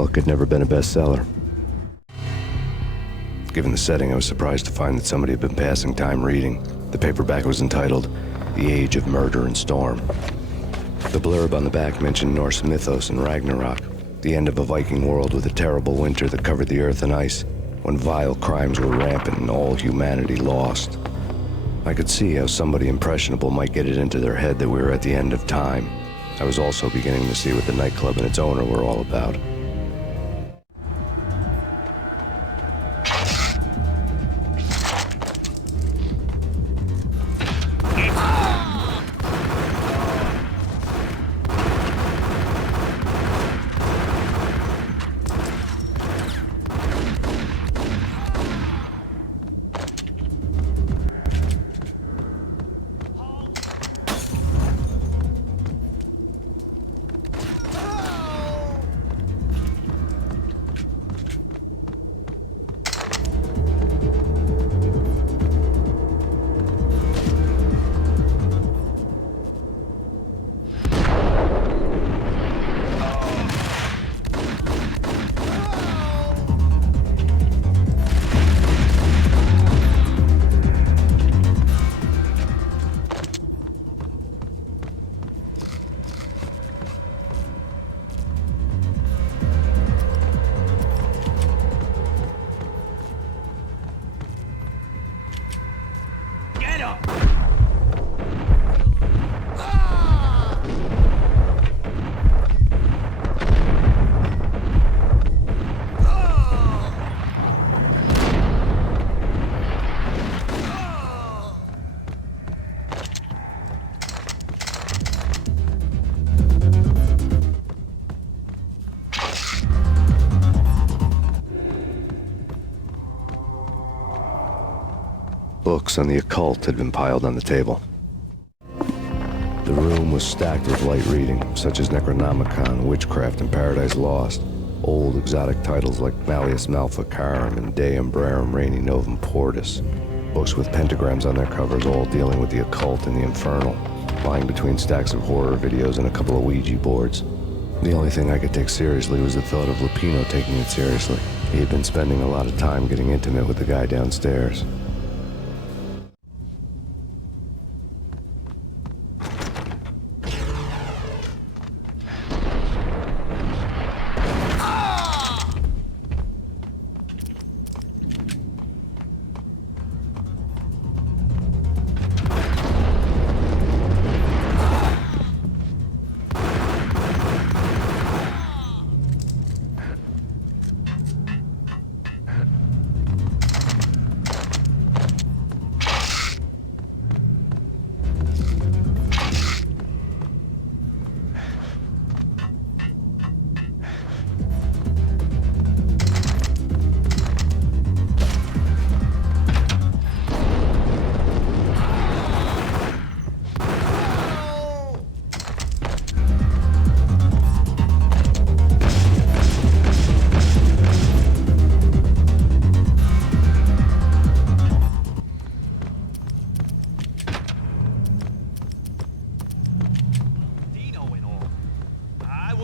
book had never been a bestseller. Given the setting, I was surprised to find that somebody had been passing time reading. The paperback was entitled The Age of Murder and Storm. The blurb on the back mentioned Norse mythos and Ragnarok, the end of a Viking world with a terrible winter that covered the earth in ice, when vile crimes were rampant and all humanity lost. I could see how somebody impressionable might get it into their head that we were at the end of time. I was also beginning to see what the nightclub and its owner were all about. Books on the occult had been piled on the table. The room was stacked with light reading, such as Necronomicon, Witchcraft, and Paradise Lost. Old exotic titles like Malleus Maleficarum and De Umbrarum Reini Novum Portus. Books with pentagrams on their covers, all dealing with the occult and the infernal, lying between stacks of horror videos and a couple of Ouija boards. The only thing I could take seriously was the thought of Lupino taking it seriously. He had been spending a lot of time getting intimate with the guy downstairs.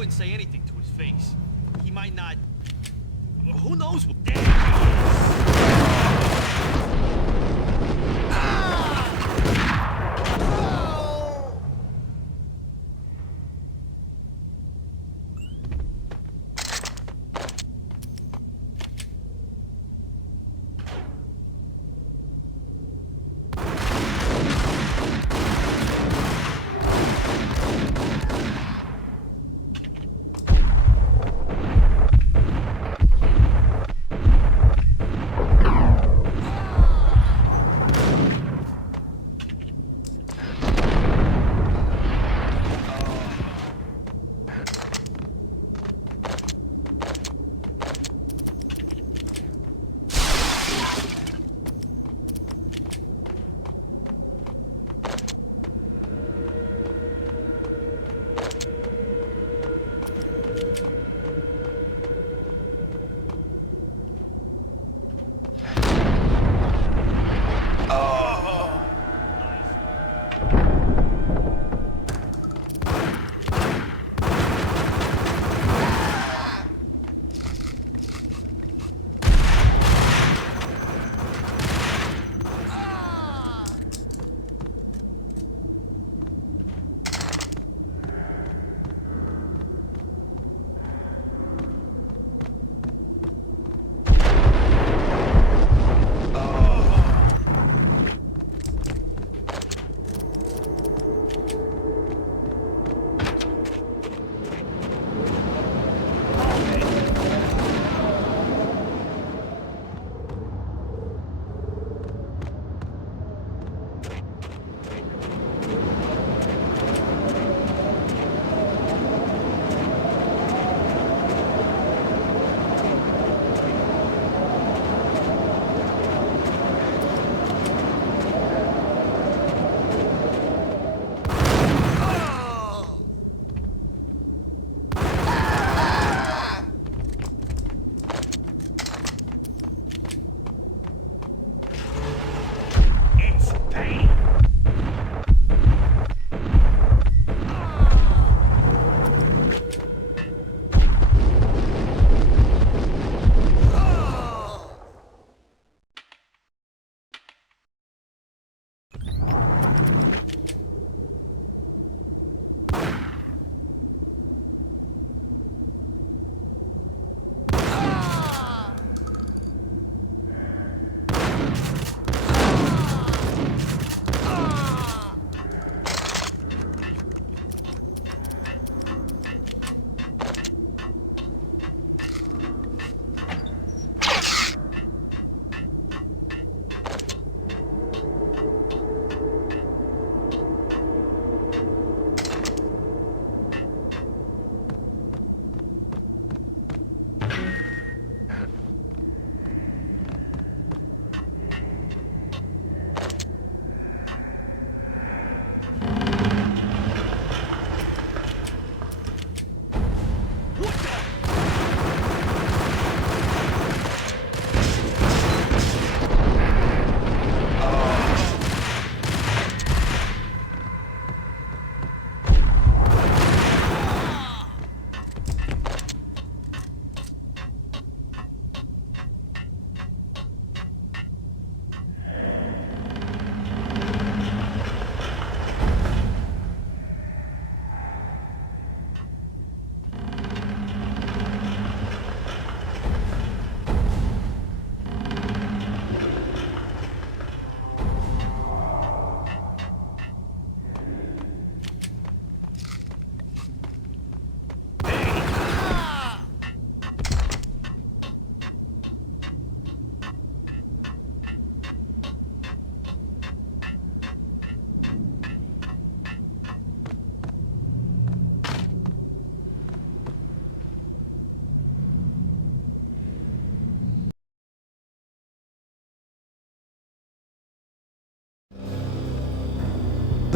Say anything to his face. He might not. Who knows what? There he is.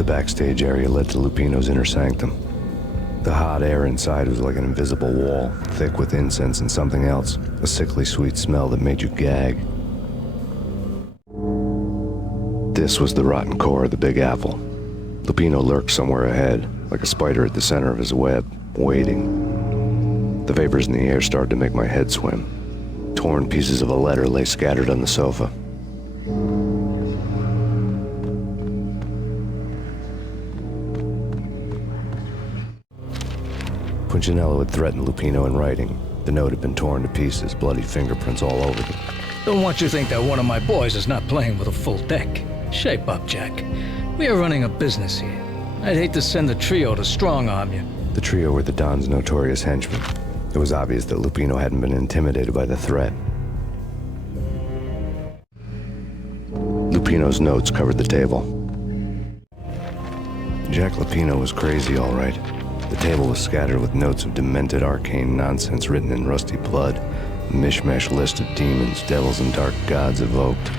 The backstage area led to Lupino's inner sanctum. The hot air inside was like an invisible wall, thick with incense and something else, a sickly sweet smell that made you gag. This was the rotten core of the Big Apple. Lupino lurked somewhere ahead, like a spider at the center of his web, waiting. The vapors in the air started to make my head swim. Torn pieces of a letter lay scattered on the sofa. Punchinello had threatened Lupino in writing. The note had been torn to pieces, bloody fingerprints all over them. Don't want you to think that one of my boys is not playing with a full deck. Shape up, Jack. We are running a business here. I'd hate to send the trio to strong-arm you. The trio were the Don's notorious henchmen. It was obvious that Lupino hadn't been intimidated by the threat. Lupino's notes covered the table. Jack Lupino was crazy, all right. The table was scattered with notes of demented arcane nonsense written in rusty blood. A mishmash list of demons, devils, and dark gods evoked.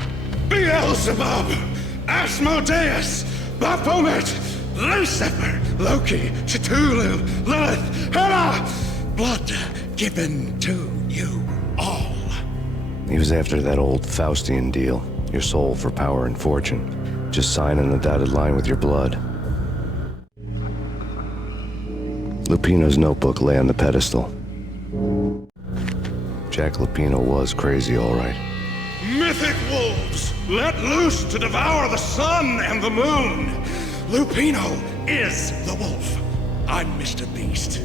Beelzebub, Asmodeus, Baphomet, Lucifer, Loki, Cthulhu, Lilith, Hela, blood given to you all. He was after that old Faustian deal, your soul for power and fortune. Just sign on the dotted line with your blood. Lupino's notebook lay on the pedestal. Jack Lupino was crazy, all right. Mythic wolves, let loose to devour the sun and the moon. Lupino is the wolf. I'm Mr. Beast,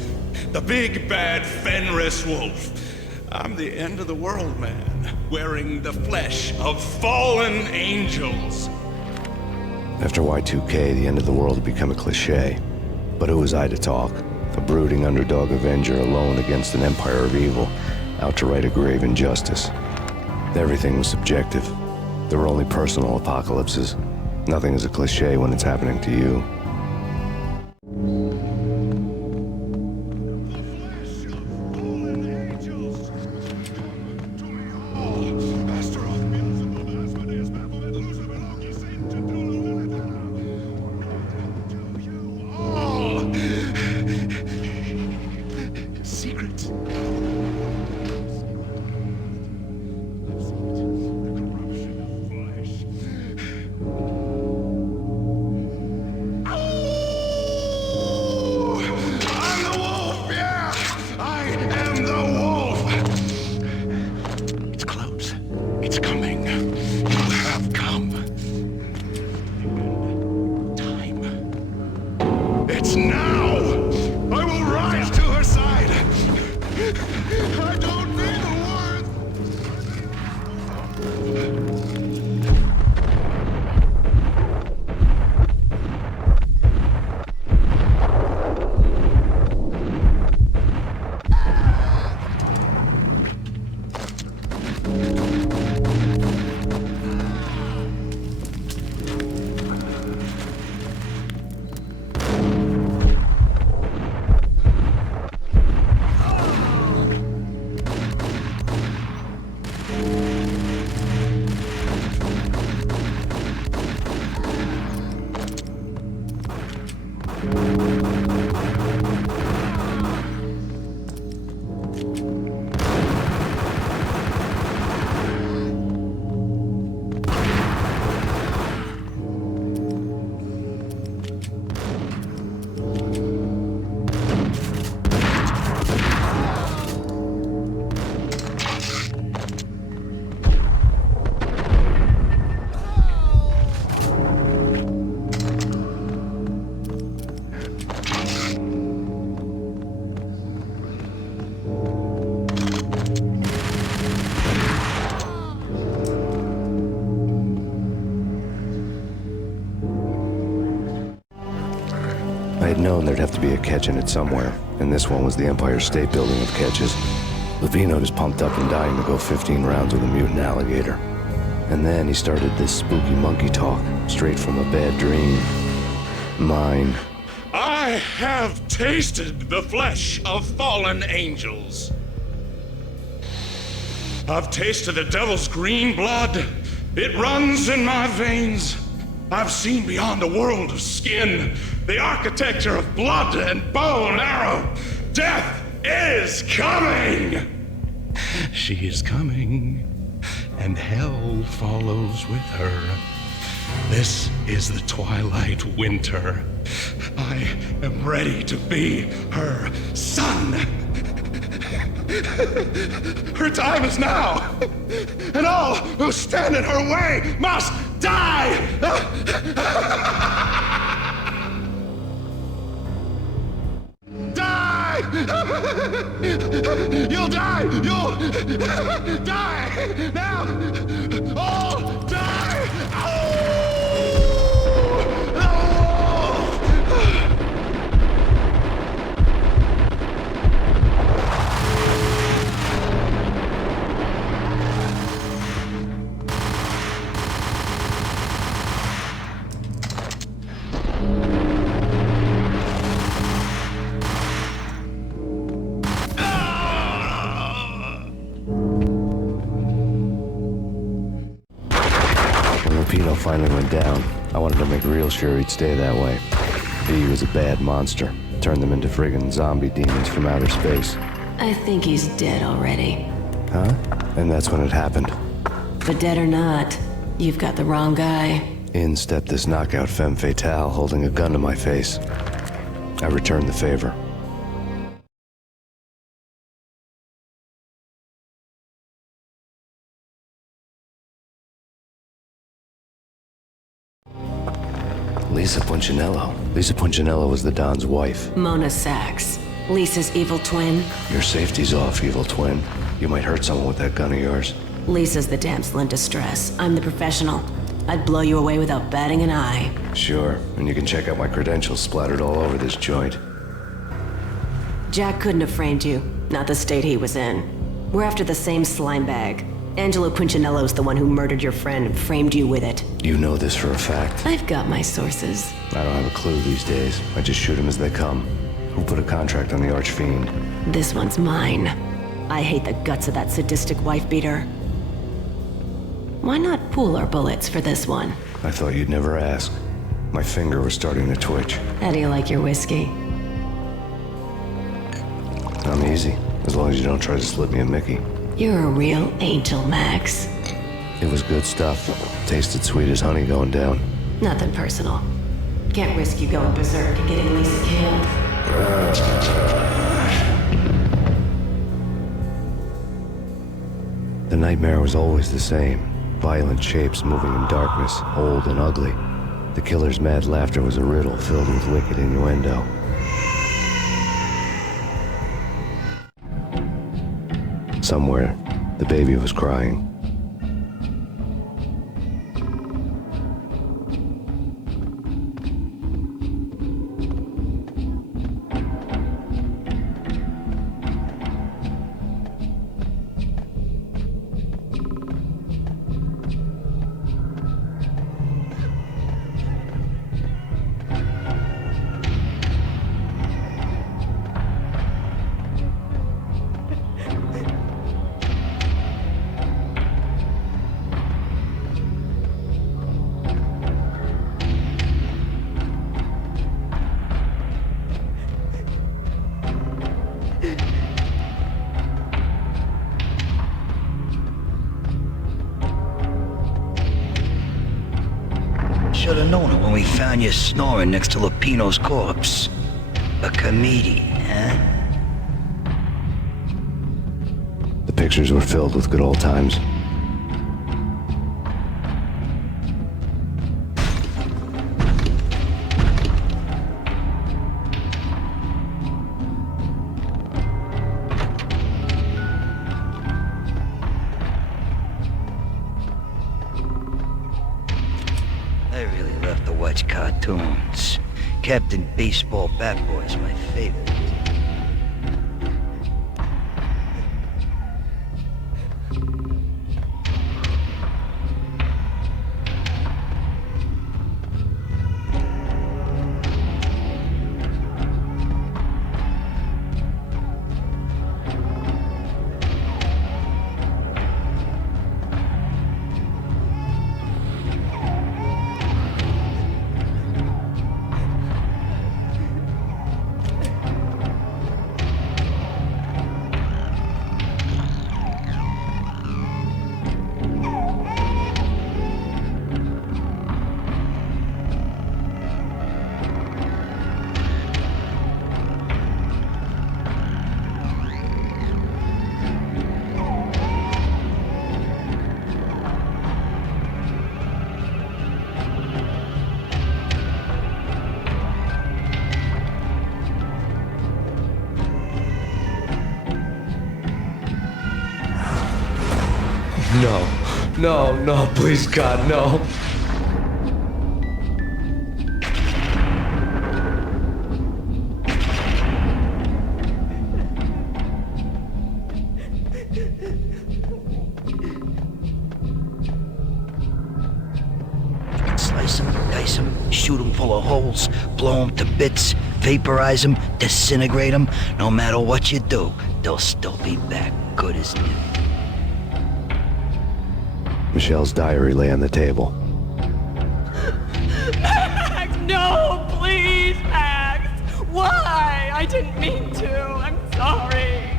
the big bad Fenris wolf. I'm the end of the world man, wearing the flesh of fallen angels. After Y2K, the end of the world had become a cliche. But who was I to talk? A brooding underdog avenger alone against an empire of evil, out to right a grave injustice. Everything was subjective. There were only personal apocalypses. Nothing is a cliche when it's happening to you. Secrets. It's now! I will rise to her side! I don't need the words! I had known there'd have to be a catch in it somewhere, and this one was the Empire State Building of catches. Lupino was pumped up and dying to go 15 rounds with a mutant alligator. And then he started this spooky monkey talk, straight from a bad dream. Mine. I have tasted the flesh of fallen angels. I've tasted the devil's green blood. It runs in my veins. I've seen beyond a world of skin, the architecture of blood and bow and arrow. Death is coming! She is coming, and hell follows with her. This is the twilight winter. I am ready to be her son. Her time is now, and all who stand in her way must die! Die! You'll die! You'll die! Now! All die! Oh! Lupino finally went down. I wanted to make real sure he'd stay that way. He was a bad monster. Turned them into friggin' zombie demons from outer space. I think he's dead already. Huh? And that's when it happened. But dead or not, you've got the wrong guy. In stepped this knockout femme fatale holding a gun to my face. I returned the favor. Lisa Punchinello. Lisa Punchinello was the Don's wife. Mona Sachs, Lisa's evil twin. Your safety's off, evil twin. You might hurt someone with that gun of yours. Lisa's the damsel in distress. I'm the professional. I'd blow you away without batting an eye. Sure, and you can check out my credentials splattered all over this joint. Jack couldn't have framed you, not the state he was in. We're after the same slime bag. Angelo Punchinello's the one who murdered your friend and framed you with it. You know this for a fact. I've got my sources. I don't have a clue these days. I just shoot them as they come. Who put a contract on the Archfiend? This one's mine. I hate the guts of that sadistic wife-beater. Why not pool our bullets for this one? I thought you'd never ask. My finger was starting to twitch. How do you like your whiskey? I'm easy, as long as you don't try to slip me a Mickey. You're a real angel, Max. It was good stuff. Tasted sweet as honey going down. Nothing personal. Can't risk you going berserk and getting Lisa killed. The nightmare was always the same. Violent shapes moving in darkness, old and ugly. The killer's mad laughter was a riddle filled with wicked innuendo. Somewhere, the baby was crying. Should've known it when we found you snoring next to Lupino's corpse. A comedian, huh? The pictures were filled with good old times. I really love to watch cartoons. Captain Baseball Bat Boy's my favorite. No. No, no, please, God, no. Slice them, dice them, shoot them full of holes, blow them to bits, vaporize them, disintegrate them. No matter what you do, they'll still be back good as new. Michelle's diary lay on the table. Max, no, please, Max. Why? I didn't mean to. I'm sorry.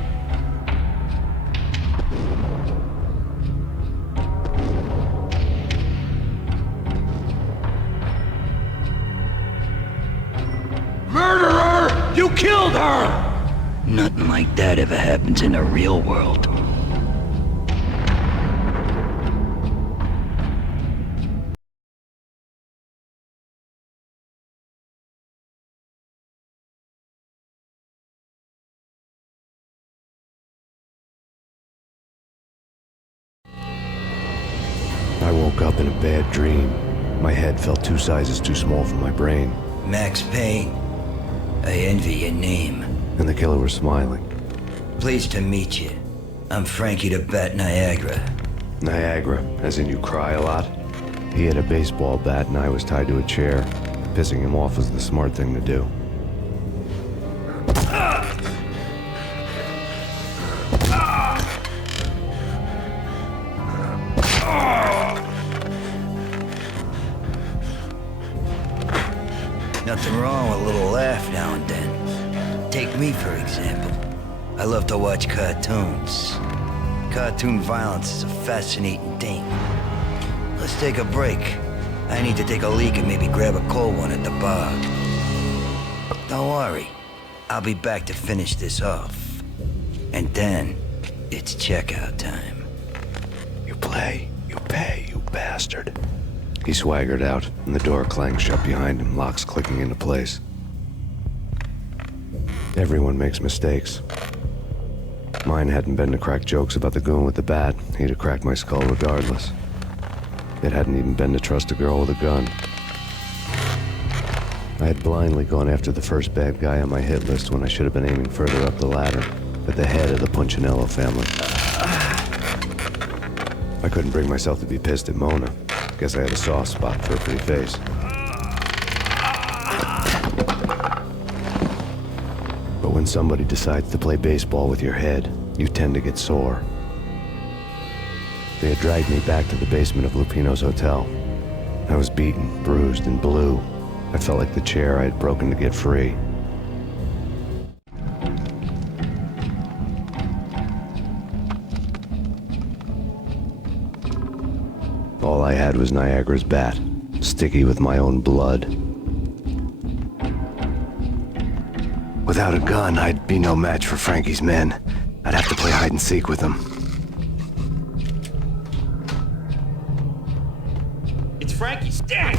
Murderer! You killed her! Nothing like that ever happens in the real world. I woke up in a bad dream. My head felt 2 sizes too small for my brain, Max Payne. I envy your name. and the killer was smiling. Pleased to meet you. I'm Frankie the Bat Niagara. Niagara, as in you cry a lot? He had a baseball bat and I was tied to a chair. Pissing him off was the smart thing to do. Nothing wrong with a little laugh now and then. Take me, for example. I love to watch cartoons. Cartoon violence is a fascinating thing. Let's take a break. I need to take a leak and maybe grab a cold one at the bar. Don't worry. I'll be back to finish this off. And then, it's checkout time. You play, you pay, you bastard. He swaggered out, and the door clanged shut behind him, locks clicking into place. Everyone makes mistakes. Mine hadn't been to crack jokes about the goon with the bat. He'd have cracked my skull regardless. It hadn't even been to trust a girl with a gun. I had blindly gone after the first bad guy on my hit list when I should have been aiming further up the ladder, at the head of the Punchinello family. I couldn't bring myself to be pissed at Mona. Guess I had a soft spot for her pretty face. But when somebody decides to play baseball with your head, you tend to get sore. They had dragged me back to the basement of Lupino's hotel. I was beaten, bruised, and blue. I felt like the chair I had broken to get free. All I had was Niagara's bat, sticky with my own blood. Without a gun, I'd be no match for Frankie's men. I'd have to play hide and seek with them. It's Frankie's dad!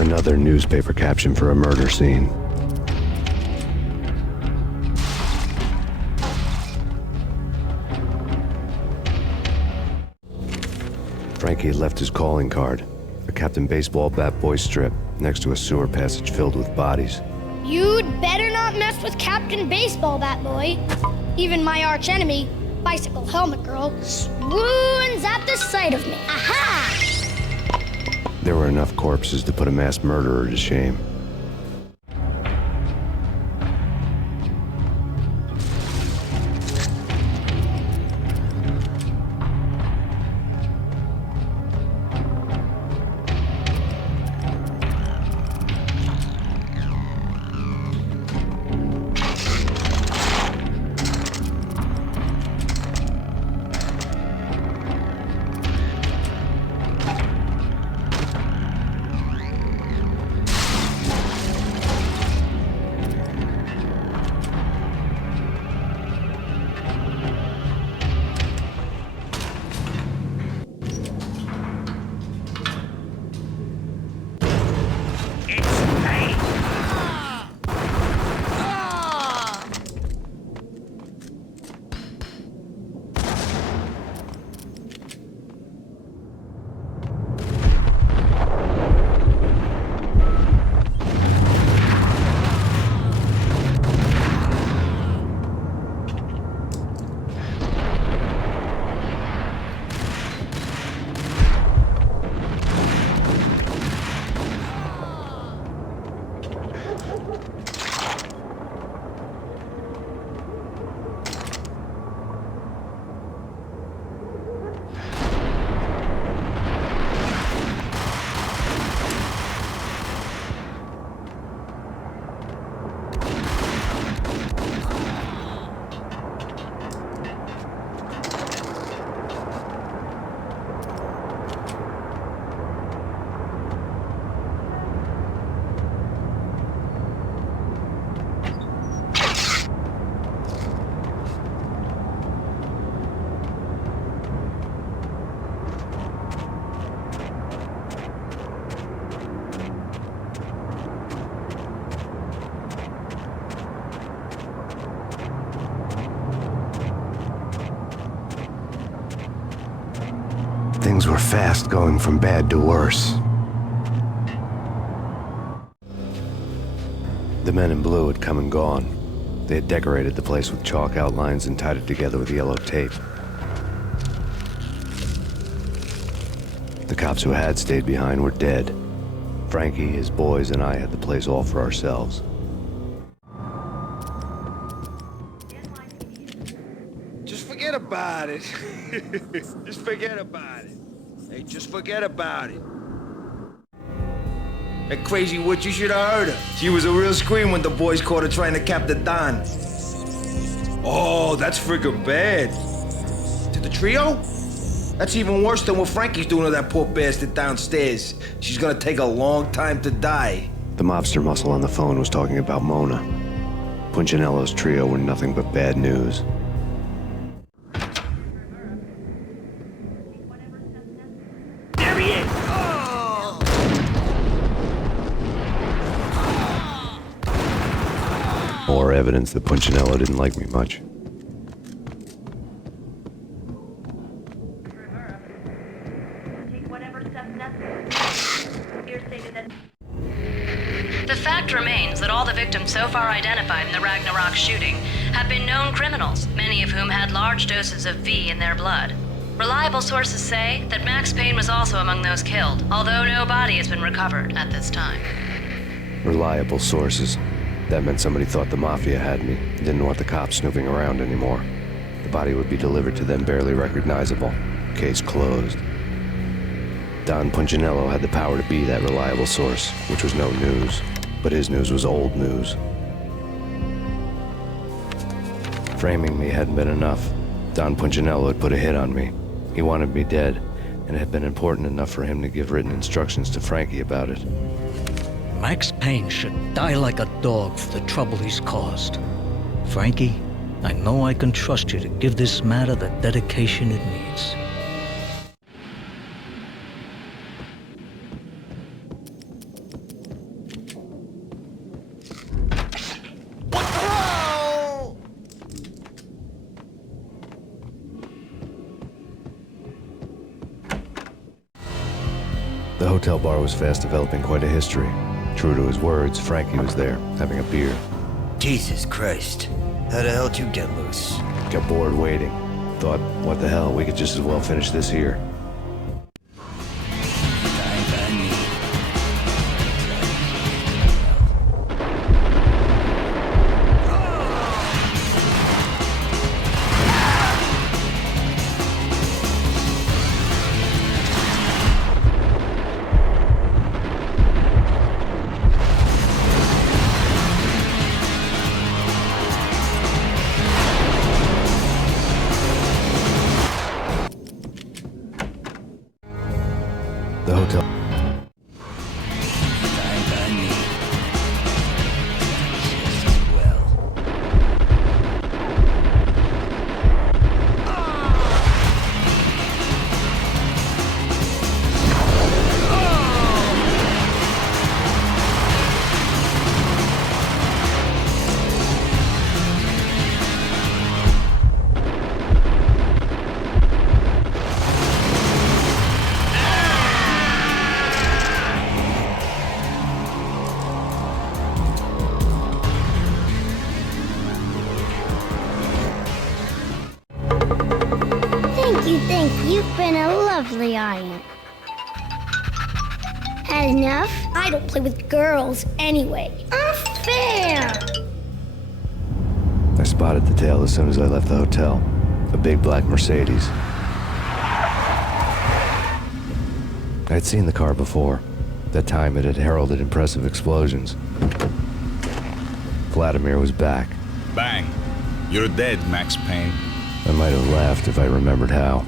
Another newspaper caption for a murder scene. Frankie had left his calling card. A Captain Baseball bat boy strip next to a sewer passage filled with bodies. You'd better not mess with Captain Baseball Bat Boy. Even my archenemy, Bicycle Helmet Girl, swoons at the sight of me. Aha! There were enough corpses to put a mass murderer to shame. Things were fast going from bad to worse. The men in blue had come and gone. They had decorated the place with chalk outlines and tied it together with yellow tape. The cops who had stayed behind were dead. Frankie, his boys, and I had the place all for ourselves. Just forget about it. Just forget about it. Hey, just forget about it. That crazy witch, you should have heard her. She was a real scream when the boys caught her trying to cap the Don. Oh, that's friggin' bad. To the trio? That's even worse than what Frankie's doing to that poor bastard downstairs. She's gonna take a long time to die. The mobster muscle on the phone was talking about Mona. Punchinello's trio were nothing but bad news. There he is! More evidence that Punchinello didn't like me much. The fact remains that all the victims so far identified in the Ragnarok shooting have been known criminals, many of whom had large doses of V in their blood. Reliable sources say that Max Payne was also among those killed, although no body has been recovered at this time. Reliable sources. That meant somebody thought the Mafia had me, didn't want the cops snooping around anymore. The body would be delivered to them barely recognizable. Case closed. Don Punchinello had the power to be that reliable source, which was no news. But his news was old news. Framing me hadn't been enough. Don Punchinello had put a hit on me. He wanted me dead, and it had been important enough for him to give written instructions to Frankie about it. Max Payne should die like a dog for the trouble he's caused. Frankie, I know I can trust you to give this matter the dedication it needs. The hotel bar was fast developing quite a history. True to his words, Frankie was there, having a beer. Jesus Christ. How the hell did you get loose? Got bored waiting. Thought, what the hell, we could just as well finish this here. The hotel. Thank you. You've been a lovely aunt. Had enough? I don't play with girls anyway. Unfair! I spotted the tail as soon as I left the hotel. A big black Mercedes. I'd seen the car before. That time it had heralded impressive explosions. Vladimir was back. Bang. You're dead, Max Payne. I might have laughed if I remembered how.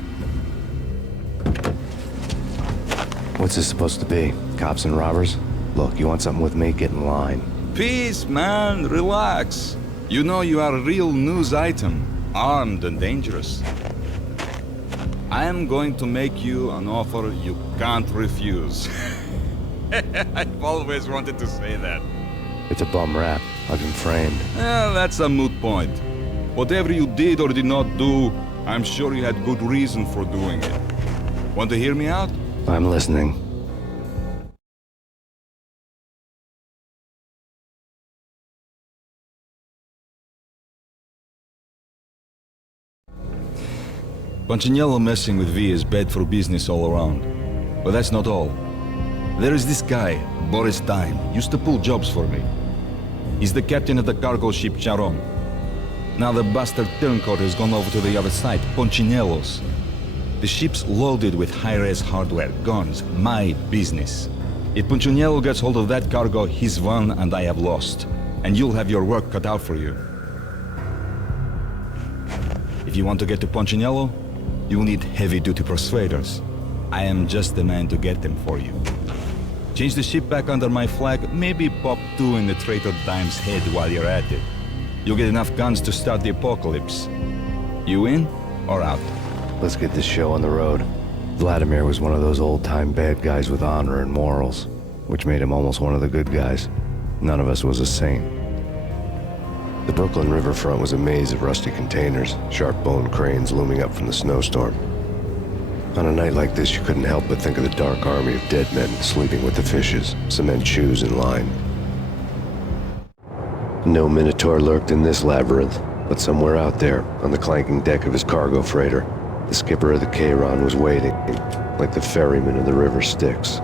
What's this supposed to be? Cops and robbers? Look, you want something with me? Get in line. Peace, man. Relax. You know you are a real news item. Armed and dangerous. I am going to make you an offer you can't refuse. I've always wanted to say that. It's a bum rap. I've been framed. That's a moot point. Whatever you did or did not do, I'm sure you had good reason for doing it. Want to hear me out? I'm listening. Punchinello messing with V is bad for business all around. But that's not all. There is this guy, Boris Dime, used to pull jobs for me. He's the captain of the cargo ship Charon. Now the bastard turncoat has gone over to the other side, Punchinello's. The ship's loaded with high-res hardware, guns, my business. If Punchinello gets hold of that cargo, he's won and I have lost. And you'll have your work cut out for you. If you want to get to Punchinello, you'll need heavy-duty persuaders. I am just the man to get them for you. Change the ship back under my flag, maybe pop 2 in the traitor Dime's head while you're at it. You'll get enough guns to start the apocalypse. You in or out? Let's get this show on the road. Vladimir was one of those old-time bad guys with honor and morals, which made him almost one of the good guys. None of us was a saint. The Brooklyn riverfront was a maze of rusty containers, sharp-boned cranes looming up from the snowstorm. On a night like this, you couldn't help but think of the dark army of dead men sleeping with the fishes, cement shoes in line. No Minotaur lurked in this labyrinth, but somewhere out there, on the clanking deck of his cargo freighter, the skipper of the Chiron was waiting, like the ferryman of the river Styx.